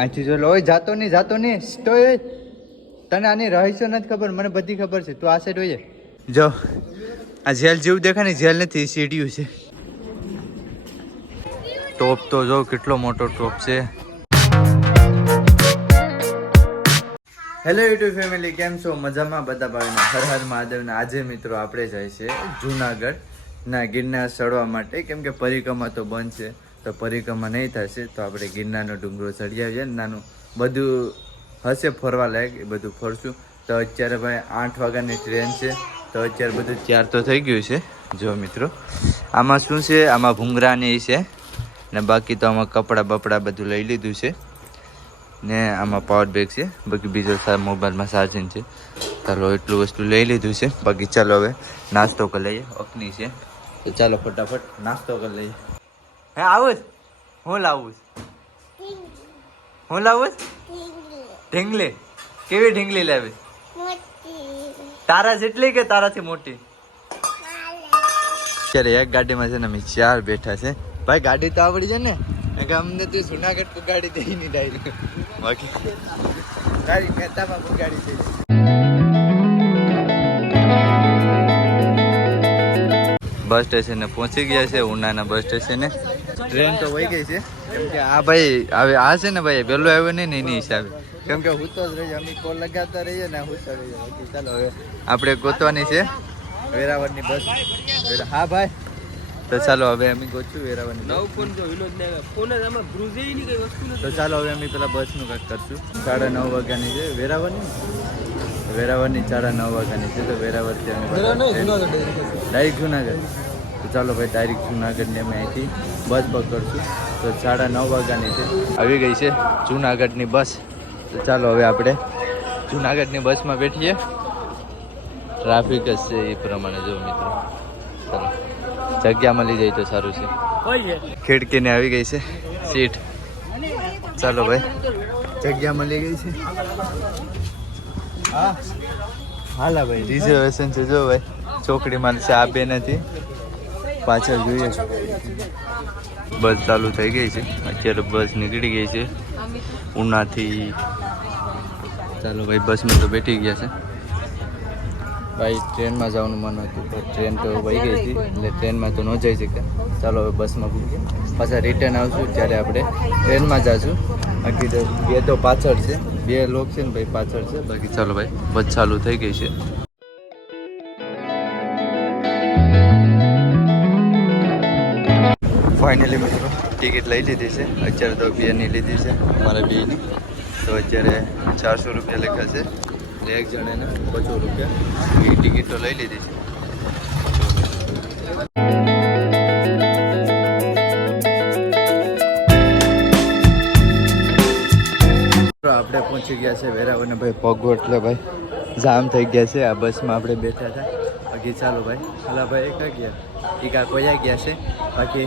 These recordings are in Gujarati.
અહીંથી જો લો, જાતો નહીં સ્ટોય. તને આની રહસ્ય નથી ખબર, મને બધી ખબર છે. તું આ સાઈડ હોય જો, આ જેલ જેવું દેખાય ને, જેલ નથી, સીડીયું છે. ટોપ તો જો કેટલો મોટો ટોપ છે. હેલો યુટ્યુબ ફેમિલી, કેમ છો? મજામાં બધા ભાઈઓને હર હર મહાદેવને. આજે મિત્રો આપણે જાય છે જુનાગઢ ના ગિરનાર ચડવા માટે, કેમ કે પરિક્રમા તો બંધ છે, તો પરિક્રમા નહીં થશે તો આપણે ગિરનારનો ડુંગરો ચડી આવીએ. નાનું બધું હશે ફરવા લાયક, એ બધું ફરશું. તો અત્યારે ભાઈ 8 વાગ્યાની ટ્રેન છે, તો અત્યારે બધું તૈયાર તો થઈ ગયું છે. જો મિત્રો, આમાં શું છે, આમાં ભૂંગરાને એ છે ને, બાકી તો આમાં કપડાં બપડા બધું લઈ લીધું છે ને, આમાં પાવર બેગ છે, બાકી બીજો મોબાઈલમાં ચાર્જિંગ છે. ચાલો એટલું વસ્તુ લઈ લીધું છે. બાકી ચાલો હવે નાસ્તો કરી લઈએ. અગ્નિ છે તો ચાલો ફટાફટ નાસ્તો કરી લઈએ. હે આવું હું લાવું ઢીંગલી? કેવી ઢીંગલી લાવી? તારા જેટલી કે તારાથી મોટી? અત્યારે એક ગાડીમાં છે ને અમે 4 બેઠા છે. ભાઈ ગાડી તો આવડી છે ને, અમને તો જુનાગઢ પુગાડી દઈ ની ડાયરી, બાકી ગાડી મહેતામાં પુગાડી દઈ. બસ સ્ટેશને પહોંચી ગયા છે, ઉનાના બસ સ્ટેશને. ટ્રેન તો વહી ગઈ છે, કેમ કે આ ભાઈ હવે આ છે ને ભાઈ વહેલો આવ્યો નહીં ને એની હિસાબે, કેમ કે હું તો જ રહીએ, અમે કોલ લગાવતા રહીએ ને, હું તો રહીએ. બાકી ચાલો હવે આપણે ગોતવાની છે વેરાવળની બસ. હા ભાઈ, તો ચાલો હવે અમે ગોતું વેરાવળની. તો ચાલો હવે અમે પેલા બસનું કંઈક કરશું. 9:30 વાગ્યાની છે વેરાવળની 9:30 વાગ્યાની છે. તો વેરાવળથી અમે ડાયરેક્ટ જુનાગઢ. તો ચાલો ભાઈ ડાયરેક્ટ જુનાગઢની અમે અહીંથી બસ પકડશું. તો 9:30 વાગ્યાની છે, આવી ગઈ છે જુનાગઢની બસ. તો ચાલો હવે આપણે જુનાગઢની બસમાં બેઠીએ. ટ્રાફિક જ છે એ પ્રમાણે. જો મિત્રો, ચાલો જગ્યા મળી જાય તો સારું છે. ખિડકીને આવી ગઈ છે સીટ. ચાલો ભાઈ જગ્યા મળી ગઈ છે. હા હાલા ભાઈ રિઝર્વેશન છે. જો ભાઈ ચોકડીમાં છે, આ બે નથી, પાછળ જોઈએ. બસ ચાલુ થઈ ગઈ છે અત્યારે, બસ નીકળી ગઈ છે ઉનાથી. ચાલો ભાઈ બસમાં તો બેઠી ગયા છે. ભાઈ ટ્રેનમાં જવાનું મન હતું, તો ટ્રેન તો વહી ગઈ હતી એટલે ટ્રેનમાં તો ન જઈ શકતા. ચાલો હવે બસમાં પૂછીએ, પાછા રિટર્ન આવશું ત્યારે આપણે ટ્રેનમાં જઈશું. બાકી તો બે તો પાછળ છે, 2 લોક છે ને ભાઈ પાછળ છે. બાકી ચાલો ભાઈ બસ ચાલુ થઈ ગઈ છે. ફાઇનલી મિત્રો ટિકિટ લઈ લીધી છે. અત્યારે તો 2ની લીધી છે અમારા 2ની. તો અત્યારે 400 રૂપિયા લખ્યા છે, એક જણાને 50 રૂપિયા. એ ટિકિટ તો લઈ લીધી છે. આપણે પહોંચી ગયા છે વેરાવળ ને ભાઈ પગો એટલે ભાઈ જામ થઈ ગયા છે. આ બસમાં આપણે બેઠા હતા. બાકી ચાલો ભાઈ હલા ભાઈ એક ગયા ટીકા કોયા ગયા છે. બાકી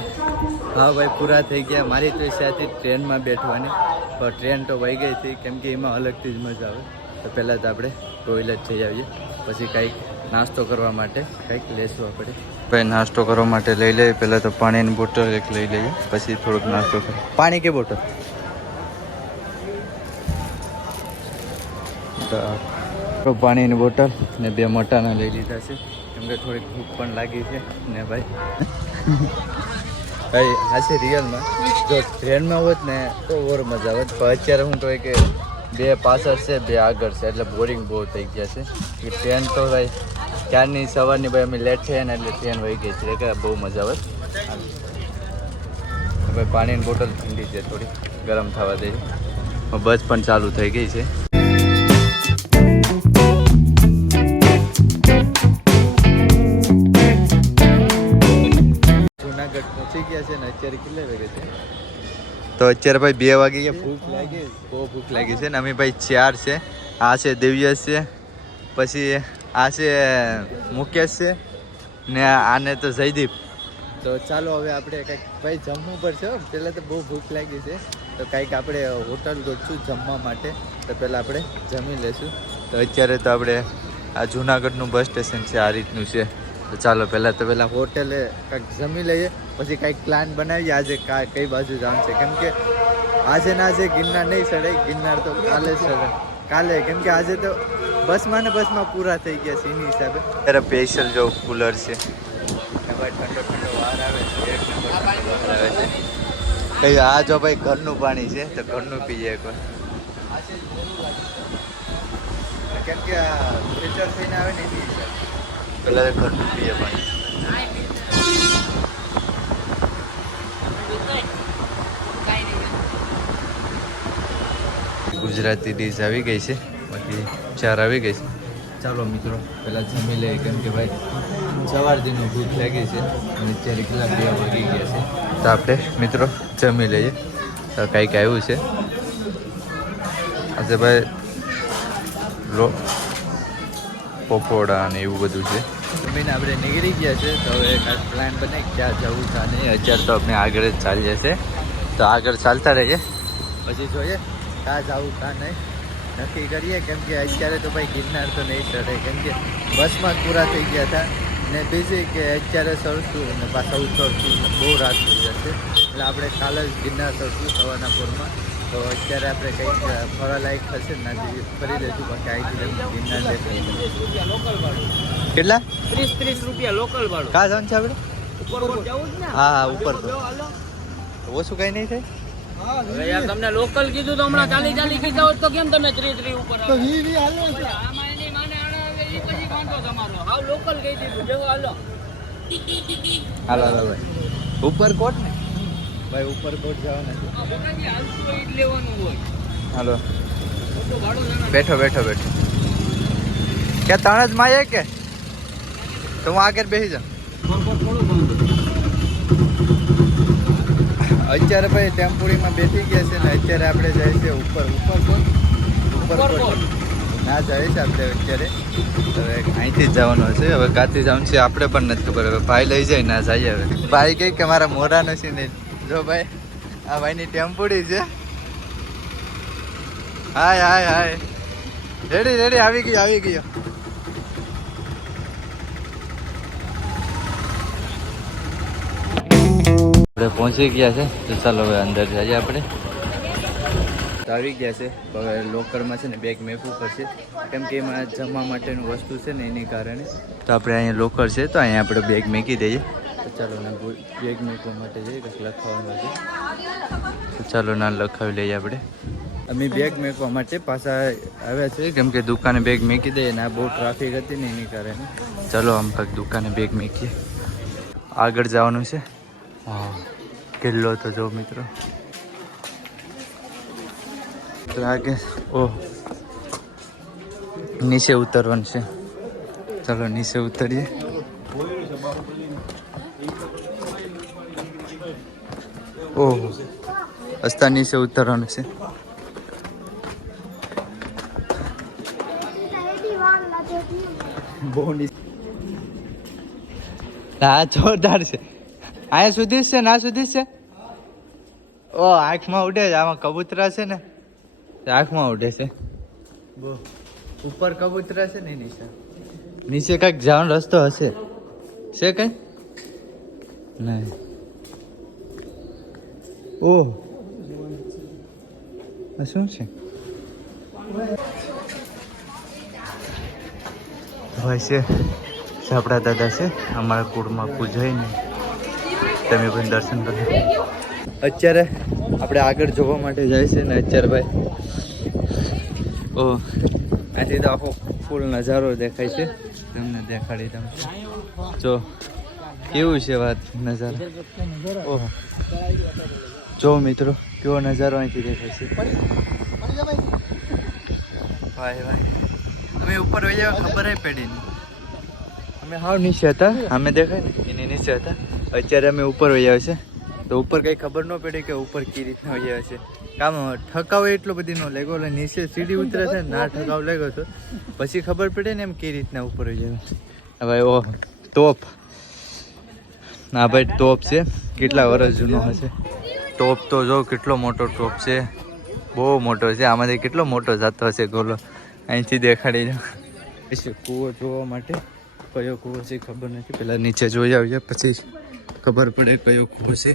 હા ભાઈ પૂરા થઈ ગયા. મારી તો ઈચ્છા હતી ટ્રેનમાં બેઠવાની, પણ ટ્રેન તો વહી ગઈ હતી, કેમ કે એમાં અલગથી જ મજા આવે. તો પહેલાં તો આપણે ટોયલેટ જઈ આવીએ, પછી કંઈક નાસ્તો કરવા માટે કંઈક લેશું આપણે. ભાઈ નાસ્તો કરવા માટે લઈ લઈએ. પહેલાં તો પાણીની બોટલ એક લઈ લઈએ, પછી થોડોક નાસ્તો કરીએ. પાણી કે બોટલ? તો પાણીની બોટલ ને 2 મટાના લઈ લીધા છે, કેમ કે થોડીક ભૂખ પણ લાગી છે ને ભાઈ. ભાઈ આ છે રિયલમાં, જો ટ્રેનમાં હોત ને તો ઓર મજા આવત, પણ અત્યારે હું કહે કે 2 પાછળ છે 2 આગળ છે, એટલે બોરિંગ બહુ થઈ ગયા છે. કે ટ્રેન તો ભાઈ ક્યારની સવારની ભાઈ અમે લેટ થયા ને, એટલે ટ્રેન વહી ગઈ છે, કે બહુ મજા આવત. ભાઈ પાણીની બોટલ ઠંડી છે, થોડી ગરમ થવા દે. બસ પણ ચાલુ થઈ ગઈ છે. પહોંચી ગયા છે ને અત્યારે કેટલા વાગે છે? તો અત્યારે ભાઈ 2 વાગી ગયા. ભૂખ લાગી, બહુ ભૂખ લાગી છે ને. અમે ભાઈ 4 છે. આ છે દિવ્યેશ છે, પછી આ છે મુકેશ છે ને, આને તો જયદીપ. તો ચાલો હવે આપણે કંઈક ભાઈ જમવું પડશે. પહેલાં તો બહુ ભૂખ લાગી છે, તો કંઈક આપણે હોટલ ગોઠશું જમવા માટે. તો પહેલાં આપણે જમી લઈશું. તો અત્યારે તો આપણે આ જુનાગઢનું બસ સ્ટેશન છે, આ રીતનું છે. તો ચાલો પહેલાં હોટેલે કંઈક જમી લઈએ, પછી કંઈક પ્લાન બનાવીએ આજે કઈ બાજુ જવાનું છે, કેમ કે આજે ને આજે ગિરનાર નહીં ચડે, ગિરનાર તો કાલે ચડે, કાલે, કેમ કે આજે તો બસમાં ને બસમાં પૂરા થઈ ગયા છે એની હિસાબે. ત્યારે સ્પેશિયલ જો કુલર છે, ભાઈ ઠંડો ઠંડો વાર આવે છે, કઈ આ જો ભાઈ ઘરનું પાણી છે તો ઘરનું પીએ કોઈ, કેમ કે આ ફિલ્ટર થઈને આવે ને એની હિસાબે પેલા ઘરનું પીએ પાણી. ગુજરાતી ડીશ આવી ગઈ છે, બાકી ચાર આવી ગઈ છે. ચાલો મિત્રો પહેલાં જમી લઈએ, કેમ કે ભાઈ સવારથીનો ભૂખ લાગી છે અને અત્યારે કેટલા 2 વાગી ગયા છે. તો આપણે મિત્રો જમી લઈએ. તો કંઈક આવ્યું છે આજે ભાઈ પકોડા અને એવું બધું છે. જમીને આપણે નીકળી ગયા છે. તો હવે કાંઈક પ્લાન બને ક્યાં જવું ક્યાં નહીં. અત્યારે તો આપણે આગળ જ ચાલીએ છીએ, તો આગળ ચાલતા રહીએ, પછી જોઈએ ક્યાં જવું ક્યાં નહીં નક્કી કરીએ. કેમ કે અત્યારે તો ભાઈ ગિરનાર તો નહીં ચડે, કેમ કે બસમાં જ પૂરા થઈ ગયા હતા ને બીજી કે અત્યારે ચડશું અને પાછા ઉતરશું, બહુ રાત થઈ જશે. એટલે આપણે કાલે જ ગિરનાર ચડશું સવારના પોરમાં. તો અત્યારે આપણે કંઈક ફરવાલાયક થશે ને ફરી લઈશું, બાકી આવી ગિરનાર દેખાય. કેટલા? 30 રૂપિયા લોકલ ભાડું. કાં જવાનું છે આપણે? ઉપર જવું જ ને? હા હા, ઉપર તો ઓછું કંઈ નહીં થાય. હવે યાર તમને લોકલ કીધું તો હમણાં ચાલી કીધા હોત તો કેમ તમે 30 ઉપર આમાં એની માને આણે હવે ઈ પછી કાંટો તમારો હાવ લોકલ કહી દીધું જેવો હાલો હાલો ભાઈ ઉપરકોટ ને ભાઈ, ઉપરકોટ જવાના છે. બટાજી હાલતું હોય ઈ જ લેવાનું હોય. હાલો ખોટું ભાડું લેવાનું. બેઠો ક્યાં તાણ જ માયે કે તો હું આગળ બેસી જાઉં. અત્યારે ભાઈ ટેમ્પોડીમાં બેસી ગયા છે ને અત્યારે આપણે જાય છે ઉપરકોટ ના જાય છે આપણે અત્યારે. હવે અહીંથી જ જવાનું હશે, હવે કાંથી જવાનું છે આપણે પણ નથી ખબર. હવે ભાઈ લઈ જાય ના જઈએ. હવે ભાઈ કહે કે મારા મોઢા નથી નહીં. જો ભાઈ આ ભાઈની ટેમ્પોડી છે. હાય રેડી આવી ગયો. આપણે પહોંચી ગયા છે, તો ચાલો હવે અંદર જઈએ. આપણે તો આવી ગયા છે. હવે લોકરમાં છે ને બેગ મેકવું પડશે, કેમ કે એમાં જમવા માટેનું વસ્તુ છે ને એની કારણે. તો આપણે અહીંયા લોકર છે, તો અહીંયા આપણે બેગ મેકી દઈએ. તો ચાલો ને બેગ મેકવા માટે જઈએ, કંઈક લખાવવાનું છે. તો ચાલો ના લખાવી લઈએ. આપણે અમે બેગ મેકવા માટે પાછા આવ્યા છે, કેમ કે દુકાને બેગ મેકી દઈએ ને આ બહુ ટ્રાફિક હતી ને એની કારણે. ચાલો આમ કાંઈક દુકાને બેગ મેકીએ. આગળ જવાનું છે. હા કિલ્લો તો જો મિત્રો, તો આગે નીચે ઉતરવાનું છે. ચાલો નીચે ઉતરીએ. રસ્તા નીચે ઉતરવાનું છે. બહુ નીચે. હા જોરદાર છે. અહીંયા સુધી છે ના સુધી છે. આંખમાં ઉડે છે. આમાં કબૂતરા છે ને, આંખમાં ઉડે છે. ઉપર કબૂતરા છે ને નીચે કઈક જવાનો રસ્તો હશે. છે કઈ નહીં. ઓહ શું છે ભાઈ? છે આપણા દાદા છે, અમારા કુળમાં પૂજાય ને તમે પણ દર્શન કરો. અત્યારે આપણે આગળ જોવા માટે જાય છે ને અત્યારે ભાઈ આથી તો આખો ફૂલ નજારો દેખાય છે. તમને દેખાડી તમે જો કેવું છે વાત નજારો. ઓહો જો મિત્રો કેવો નજારો અહીંથી દેખાય છે. ભાઈ અમે ઉપર વહી જાય ખબર પડી નહીં. અમે હાવ નીચે હતા, અમે દેખાય ને એની નીચે હતા. અત્યારે અમે ઉપર વહી આવે છે, તો ઉપર કંઈ ખબર ન પડી કે ઉપર કઈ રીતના વહી આવે છે. કામ ઠકાવ એટલો બધી ન લાગ્યો, એટલે નીચે સીડી ઉતરે છે ના ઠકાવ લાગ્યો હતો. પછી ખબર પડે ને એમ કઈ રીતના ઉપર વહી આવે. હવે તોપ ના ભાઈ ટોપ છે, કેટલા વર્ષ જૂનો હશે. ટોપ તો જો કેટલો મોટો ટોપ છે, બહુ મોટો છે. આમાંથી કેટલો મોટો જતો હશે ગોલો. અહીંથી દેખાડી દો. કૂવો જોવા માટે કયો કૂવો છે ખબર નથી, પેલા નીચે જોઈ આવીએ પછી ખબર પડે કયો કૂવો છે.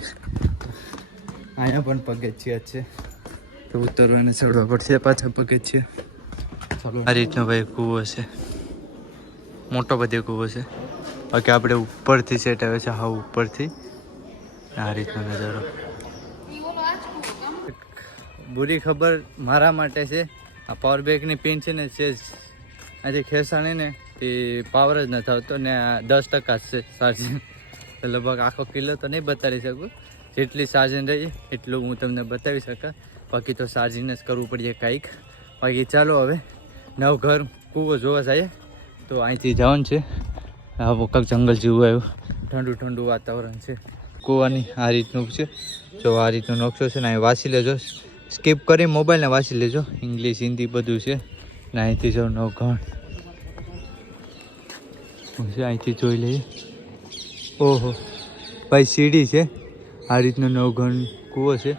અહીંયા પણ પગથિયા છે. તો ઉતરવાને ચડવા પડશે પાછા પગે છે. આ રીતનો ભાઈ કૂવો છે, મોટો બધો કૂવો છે. બાકી આપણે ઉપરથી સેટ આવે છે, હા ઉપરથી આ રીતનો નજારો. બુરી ખબર મારા માટે છે, આ પાવર બેંકની પિન છે ને છે આજે ખેસાણી ને તે પાવર જ નથી આવતો ને 10% છે ચાર્જિંગ. લગભગ આખો કિલો તો નહીં બતાવી શકું, જેટલી ચાર્જિંગ રહી એટલું હું તમને બતાવી શકા. બાકી તો ચાર્જિંગ જ કરવું પડે કાંઈક. બાકી ચાલો હવે નવઘર કૂવો જોવા જઈએ. તો અહીંથી જવાનું છે. આવો કંઈક જંગલ જેવું આવ્યું, ઠંડુ ઠંડુ વાતાવરણ છે. કૂવાની આ રીતનું છે, જો આ રીતનો નકશો છે ને અહીં વાંચી લેજો. સ્કીપ કરી મોબાઈલને વાંચી લેજો, ઇંગ્લિશ હિન્દી બધું છે. ને અહીંથી જો નવઘણ છે, અહીંથી જોઈ લઈએ. ઓહો ભાઈ સીડી છે, આ રીતનો નવઘણ કૂવો છે.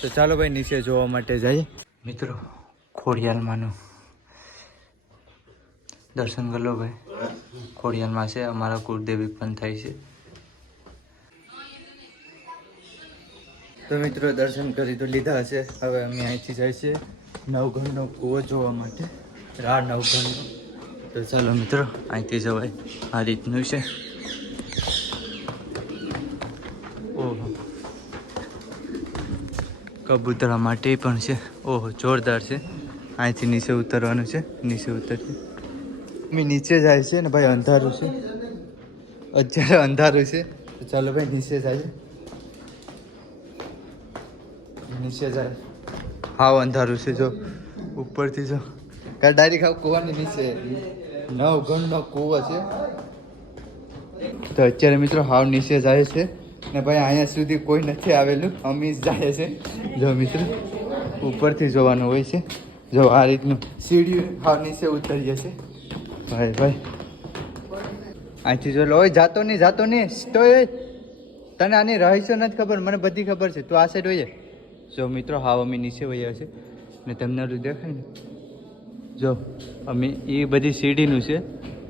તો ચાલો ભાઈ નીચે જોવા માટે જઈએ. મિત્રો ખોડિયાલમાંનું દર્શન કરી લો ભાઈ. ખોડિયાલમાં છે, અમારા કુળદેવી પણ થાય છે. તો મિત્રો દર્શન કરી તો લીધા હશે, હવે અમે અહીંથી જાય છે નવઘણનો કૂવો જોવા માટે, નવઘણનો. તો ચાલો મિત્રો અહીંથી જવાય. આ રીતનું છે. ઓહો કબૂતરા માટે પણ છે. ઓહો જોરદાર છે. અહીંથી નીચે ઉતરવાનું છે, નીચે ઉતરીએ. અમે નીચે જાય છે ને ભાઈ, અંધારું છે અત્યારે, અંધારું છે. તો ચાલો ભાઈ નીચે જાય, નીચે જાય. હાવ અંધારું છે, જો ઉપરથી જો ડાયરેક્ટ હાવ કૂવાની નીચે નવઘણનો કૂવો છે. તો અત્યારે મિત્રો હાવ નીચે જાય છે ને ભાઈ, અહીંયા સુધી કોઈ નથી આવેલું, અમે જ જાય છે. જો મિત્રો ઉપરથી જોવાનું હોય છે, જો આ રીતનું સીડી હાવ નીચે ઉતરીએ છે ભાઈ. ભાઈ અહીંથી જો લો, જાતો નહીં તો તને આની રહસ્ય નથી ખબર, મને બધી ખબર છે. તું આ સાઈડ હોય. જો મિત્રો હાવ અમે નીચે વહ્યા છે ને તમને દેખાય ને, જો અમે એ બધી સીડીનું છે.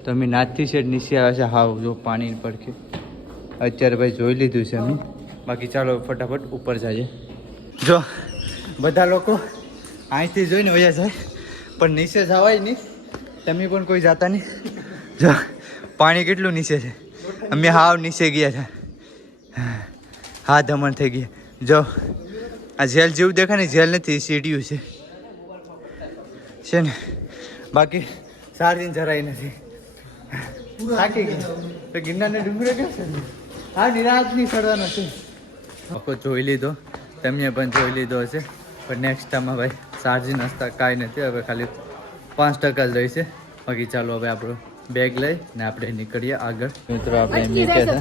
તો અમે નાથથી સેટ નીચે આવે છે હાવ, જો પાણી પડખે. અત્યારે ભાઈ જોઈ લીધું છે અમે. બાકી ચાલો ફટાફટ ઉપર જઈએ. જો બધા લોકો અહીંથી જોઈને વયા જાય, પણ નીચે જવાય નહીં. તમે પણ કોઈ જાતા નહીં. જો પાણી કેટલું નીચે છે, અમે હાવ નીચે ગયા છે. હા ધમણ થઈ ગયા. જો આ જેલ જેવું દેખાય ને, જેલ નથી, સીડીયું છે ને. બાકી ચાર્જિંગ જરાય નથી, થાકી ગયા. તો ગિરનારને ડુંગરે કેમ છે, હા નિરાજની ચડવાનો છે. આખો જોઈ લીધો, તમે પણ જોઈ લીધો હશે. પણ નેક્સ્ટ ટાઈમમાં ભાઈ ચાર્જિંગ હસતા કાંઈ નથી, હવે ખાલી 5% જ રહી છે. બાકી ચાલો હવે આપણો બેગ લઈ ને આપણે નીકળીએ આગળ. મિત્રો આપણે એમ નીકળ્યા હતા.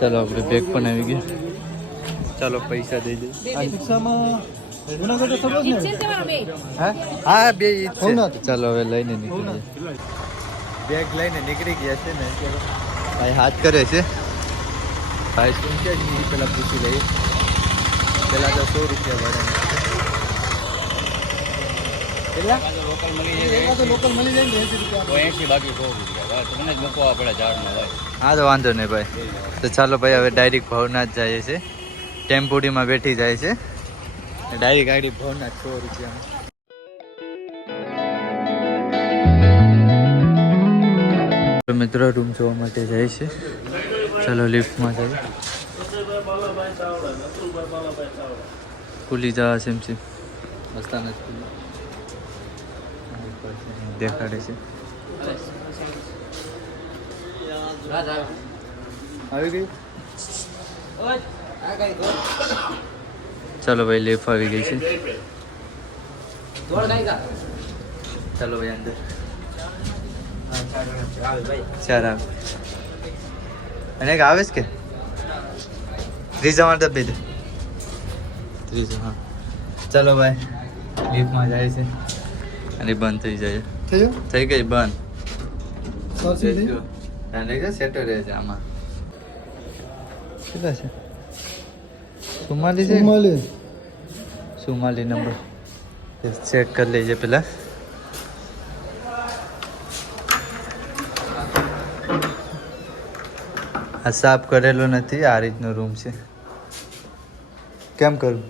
ચાલો આપણે બેગ પણ આવી ગયા. ચાલો પૈસા દઈ દઈએ. હા બે ઈ છે. ચાલો હવે લઈને નીકળીએ. બેગ લઈને નીકળી ગયા છે ને. ભાઈ હાથ કરે છે. ભાઈ શું છે પેલા પૂછી લઈએ. પેલા તો 100 રૂપિયા ભાડા. કેટલા લોકલ મળી જાય ને 80 બાકી 100 રૂપિયા તમને જ મૂકવા પડે ઝાડમાં ભાઈ. હા તો વાંધો નહીં ભાઈ. તો ચાલો ભાઈ હવે ડાયરેક્ટ ભવનાથ જાય છે. ટેમ્પોડીમાં બેઠી જાય છે ડાયરેક્ટ ગાડી ભવનાથ 100 રૂપિયામાં. મિત્રો રૂમ જોવા માટે જાય છે. ચાલો લિફ્ટમાં જાય. ખુલી જવા સેમ મસ્તાન જ ખુલી દેખાડે છે. આવી ગઈ. ચાલો ભાઈ લિફ્ટ આવી ગઈ છે. ચાલો ભાઈ અંદર. ચાર આવે અને એક આવે કે ત્રીજા માં દબી દે. ત્રીજો હા. ચાલો ભાઈ લિફ્ટમાં જાય છે અને બંધ થઈ જાય. થઈ ગઈ બંધ. સેટો રહે છે આમાં. કેટલા છે? 44 નંબર ચેક કરી લેજે પેલા. આ સાફ કરેલો નથી. આ રીતનો રૂમ છે. કેમ કરું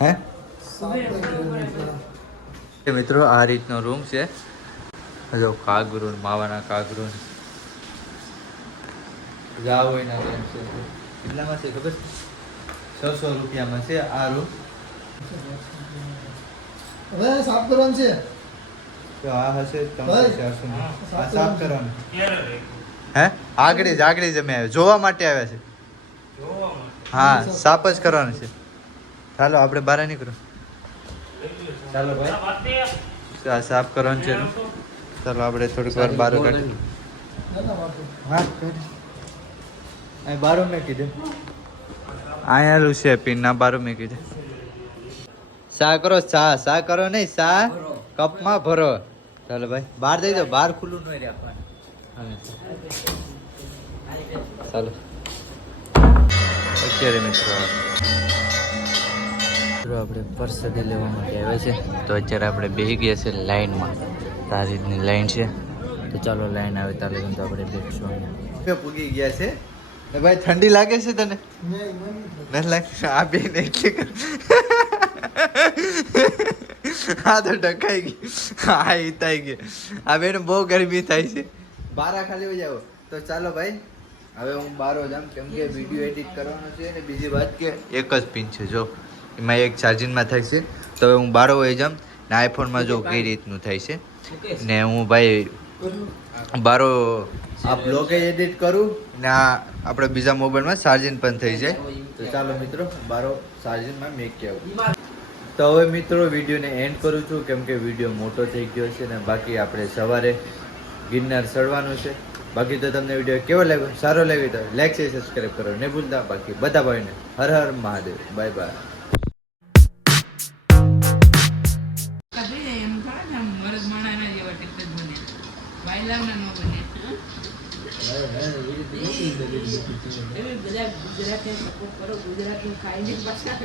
હે એ મિત્રો આ રીતનો રૂમ છે. જો કાગરું માવાના કાગરું જાવ હોય ના કેમ છે કેટલામાં છે ખબર 600 રૂપિયામાં છે આ રૂમ. હવે સાફ કરવાનું છે. તો આ હશે 300 આ સાફ કરવાનું હે આગળ જ અમે આવ્યા જોવા માટે આવ્યા છે. હા સાફ જ કરવાનું છે. ચાલો આપણે બહાર નીકળો. ચાલો ભાઈ આ સાફ કરવાનું છે. ચાલો આપણે થોડીક વાર બહાર કાઢીએ. હા અહીં બારો મેં કીધું અહીંયા છે પીના બારો મેં કીધું. સા કરો સા કરો નહીં સા કપમાં ભરો. ચાલો ભાઈ બહાર દઈ દો બહાર ખુલ્લું નહીં રાખવાનું. ચાલો અત્યારે મિત્રો આપણે પરસદી લેવા માટે આવ્યા છે તો અત્યારે આપણે બેસી ગયા છે લાઈનમાં. આ રીતની લાઈન છે તો ચાલો લાઈન આવે ત્યારે તો આપણે બેસશું. પૂગી ગયા છે ભાઈ. ઠંડી લાગે છે તને? નથી લાગે? આ બેન એટલી હા તો ઢકાઈ ગઈ. હા ઈતાઈ ગઈ. આ બેન બહુ ગરમી થાય છે. બારા ખાલી જાવ તો ચાલો ભાઈ હવે હું બારો જામ કેમ કે વિડીયો એડિટ કરવાનો છે ને બીજી વાત કે એક જ પિન છે જો એમાં એક ચાર્જિંગમાં થાય છે તો હવે હું બારો વહી જામ ને આઈફોનમાં જો કઈ રીતનું થાય છે ને હું ભાઈ બારો આ બ્લોગે એડિટ કરું ને આ આપણે બીજા મોબાઈલમાં ચાર્જિંગ પણ થઈ જાય. તો ચાલો મિત્રો બારો ચાર્જિંગમાં મેકી આવું. તો હવે મિત્રો વિડીયોને એન્ડ કરું છું કેમ કે વિડીયો મોટો થઈ ગયો છે ને બાકી આપણે સવારે ગિરનાર ચડવાનું છે. બાકી તો તમને વિડીયો કેવો લાગ્યો સારો લાગ્યો તો લાઈક છે સબસ્ક્રાઈબ કરો ને ભૂલતા. બાકી બધા ભાઈને હર હર મહાદેવ. Bye bye. ગુજરાતી ખાઈને પાછા